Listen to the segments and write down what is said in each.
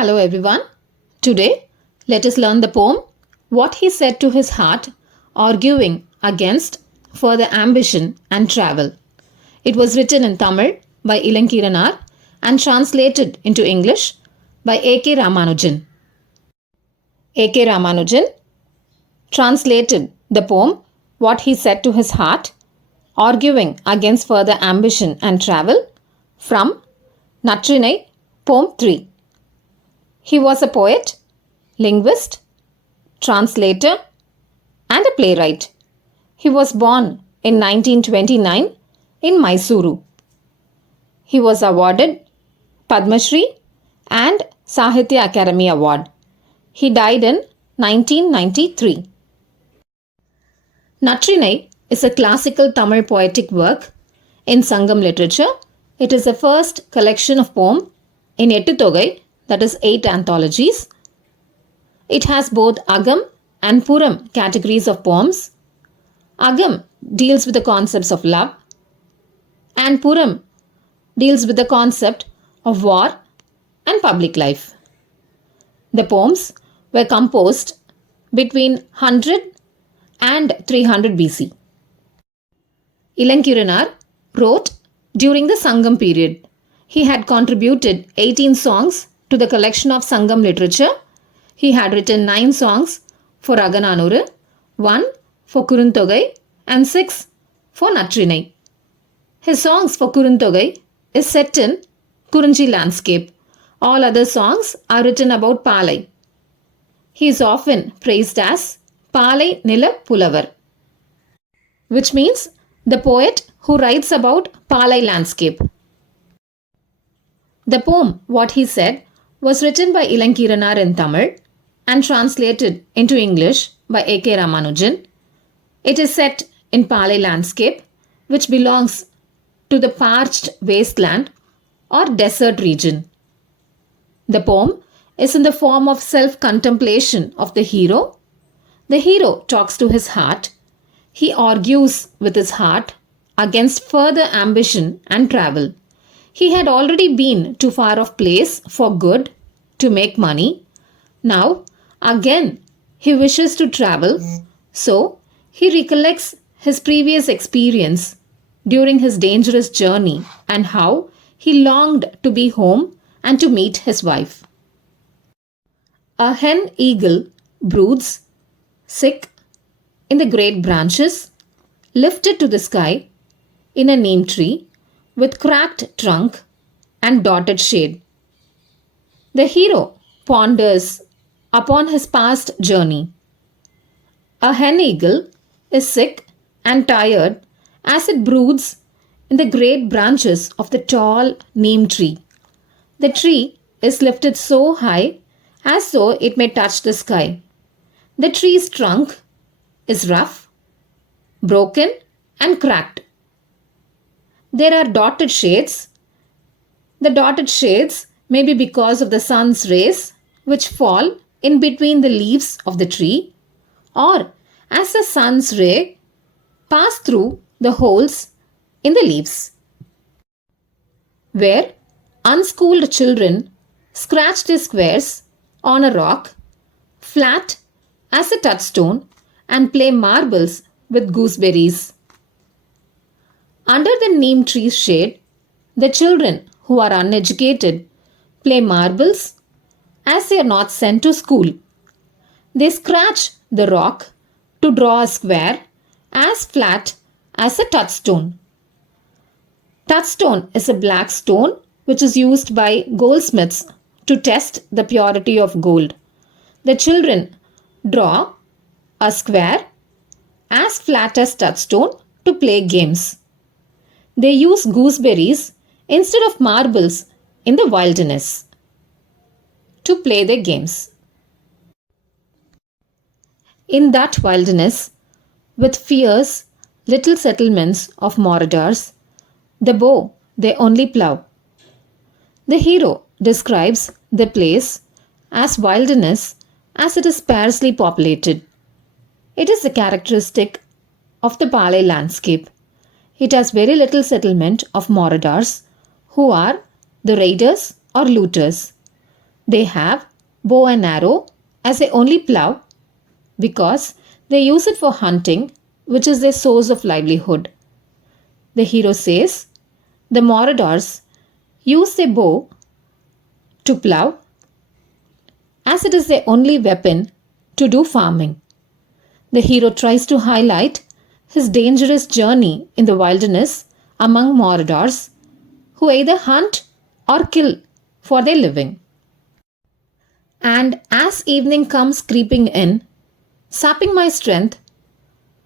Hello everyone. Today, let us learn the poem What He Said to His Heart, Arguing Against Further Ambition and Travel. It was written in Tamil by Ilankiranar and translated into English by A.K. Ramanujan. A.K. Ramanujan translated the poem What He Said to His Heart, Arguing Against Further Ambition and Travel from Natrinai, Poem 3. He was a poet, linguist, translator, and a playwright. He was born in 1929 in Mysuru. He was awarded Padma Shri and Sahitya Academy Award. He died in 1993. Natrinai is a classical Tamil poetic work in Sangam literature. It is the first collection of poems in Ettutogai, that is 8 anthologies. It has both Agam and Puram categories of poems. Agam deals with the concepts of love and Puram deals with the concept of war and public life. The poems were composed between 100 and 300 BC. Ilankiranar wrote during the Sangam period. He had contributed 18 songs to the collection of Sangam literature. He had written 9 songs for Agananuru, 1 for Kurunthokai and 6 for Natrinai. His songs for Kurunthokai is set in Kurunchi landscape. All other songs are written about Palai. He is often praised as Palai Nila Pulavar, which means the poet who writes about Palai landscape. The poem What He Said was written by Ilankiranar in Tamil and translated into English by A.K. Ramanujan. It is set in Palai landscape, which belongs to the parched wasteland or desert region. The poem is in the form of self-contemplation of the hero. The hero talks to his heart. He argues with his heart against further ambition and travel. He had already been to far off place for good, to make money. Now, again, he wishes to travel, so he recollects his previous experience during his dangerous journey and how he longed to be home and to meet his wife. A hen eagle broods, sick, in the great branches, lifted to the sky, in a neem tree, with cracked trunk and dotted shade. The hero ponders upon his past journey. A hen eagle is sick and tired as it broods in the great branches of the tall neem tree. The tree is lifted so high as though it may touch the sky. The tree's trunk is rough, broken, and cracked. There are dotted shades. The dotted shades may be because of the sun's rays which fall in between the leaves of the tree, or as the sun's ray pass through the holes in the leaves. Where unschooled children scratch their squares on a rock, flat as a touchstone, and play marbles with gooseberries. Under the neem tree's shade, the children who are uneducated play marbles as they are not sent to school. They scratch the rock to draw a square as flat as a touchstone. Touchstone is a black stone which is used by goldsmiths to test the purity of gold. The children draw a square as flat as touchstone to play games. They use gooseberries instead of marbles in the wilderness to play their games. In that wilderness, with fierce little settlements of marauders, the bow they only plough. The hero describes the place as wilderness as it is sparsely populated. It is the characteristic of the Palai landscape. It has very little settlement of marauders who are the raiders or looters. They have bow and arrow as their only plough because they use it for hunting, which is their source of livelihood. The hero says the marauders use their bow to plough as it is their only weapon to do farming. The hero tries to highlight his dangerous journey in the wilderness among marauders who either hunt or kill for their living. And as evening comes creeping in, sapping my strength,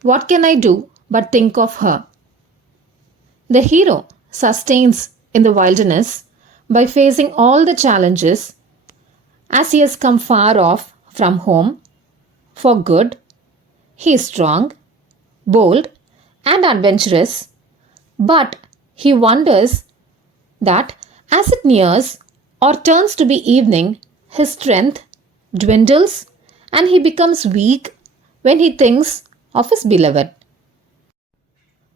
what can I do but think of her? The hero sustains in the wilderness by facing all the challenges as he has come far off from home for good. He is strong, bold, and adventurous, but he wonders that as it nears or turns to be evening, his strength dwindles and he becomes weak when he thinks of his beloved,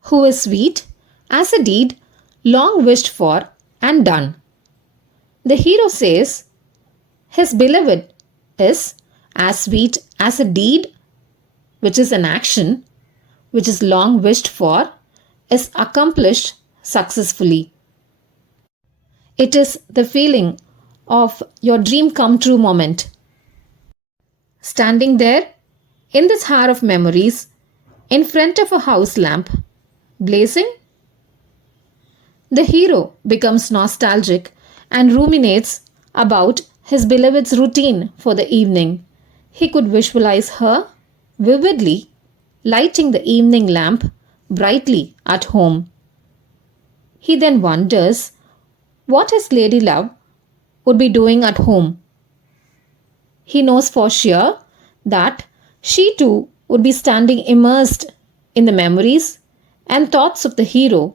who is sweet as a deed long wished for and done. The hero says his beloved is as sweet as a deed, which is an action which is long wished for, is accomplished successfully. It is the feeling of your dream come true moment. Standing there in this hour of memories, in front of a house lamp, blazing, the hero becomes nostalgic and ruminates about his beloved's routine for the evening. He could visualize her vividly lighting the evening lamp brightly at home. He then wonders what his lady love would be doing at home. He knows for sure that she too would be standing immersed in the memories and thoughts of the hero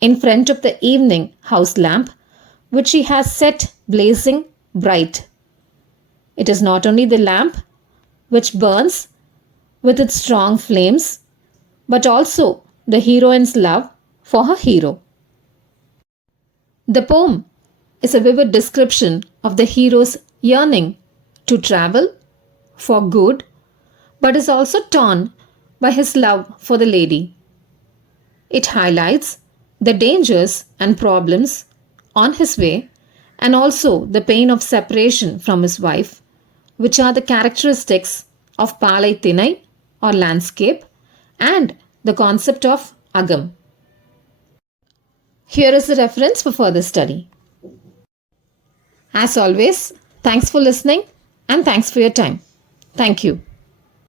in front of the evening house lamp which he has set blazing bright. It is not only the lamp which burns with its strong flames, but also the heroine's love for her hero. The poem is a vivid description of the hero's yearning to travel for good, but is also torn by his love for the lady. It highlights the dangers and problems on his way and also the pain of separation from his wife, which are the characteristics of Palai Thinai or landscape and the concept of agam. Here is the reference for further study. As always, thanks for listening and thanks for your time. Thank you.